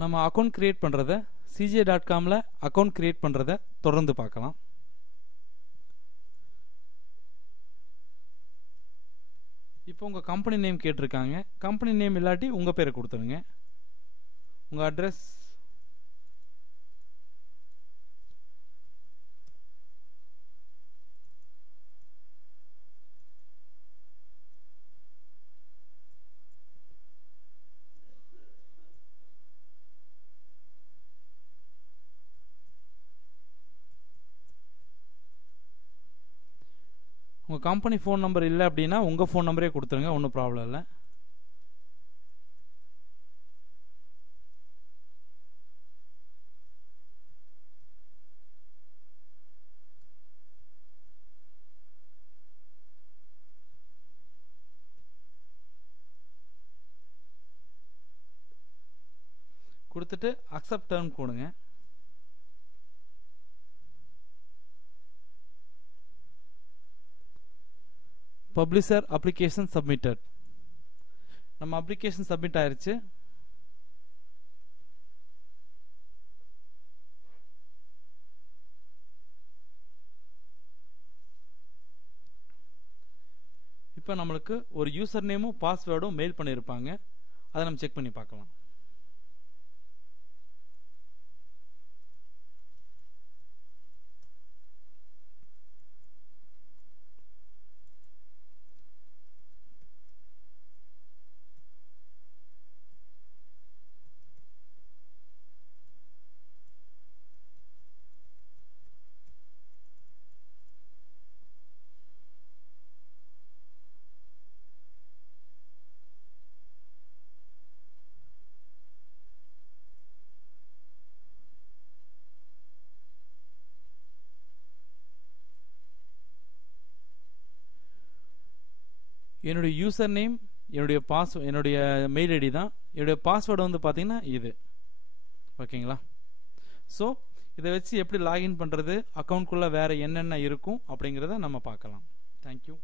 நம்ம account create பண்ணுறத cj.comல account create பண்ணுறத தொடர்ந்து பார்க்கலாம். இப்போ உங்கள் கம்பெனி நேம் கேட்டிருக்காங்க. கம்பெனி நேம் இல்லாட்டி உங்கள் பேரை கொடுத்துருங்க. உங்கள் அட்ரஸ், உங்கள் கம்பெனி ஃபோன் நம்பர் இல்லை அப்படின்னா உங்கள் ஃபோன் நம்பரே கொடுத்துருங்க, ஒன்றும் ப்ராப்ளம் இல்லை. கொடுத்துட்டு அக்செப்ட் டர்ம் கொடுங்க. Publisher application submitted. நம்ம அப்ளிகேஷன் சப்மிட் ஆயிருச்சு. இப்போ நம்மளுக்கு ஒரு யூசர் நேமும் பாஸ்வேர்டும் மெயில் பண்ணியிருப்பாங்க. அதை நம்ம செக் பண்ணி பார்க்கலாம். என்னுடைய யூசர் நேம், என்னுடைய மெயில் ஐடி தான். என்னுடைய பாஸ்வேர்டு வந்து பார்த்தீங்கன்னா இது. ஓகேங்களா? ஸோ இதை வச்சு எப்படி லாகின் பண்ணுறது, அக்கௌண்ட்குள்ளே வேறு என்னென்ன இருக்கும் அப்படிங்கிறத நம்ம பார்க்கலாம். தேங்க்யூ.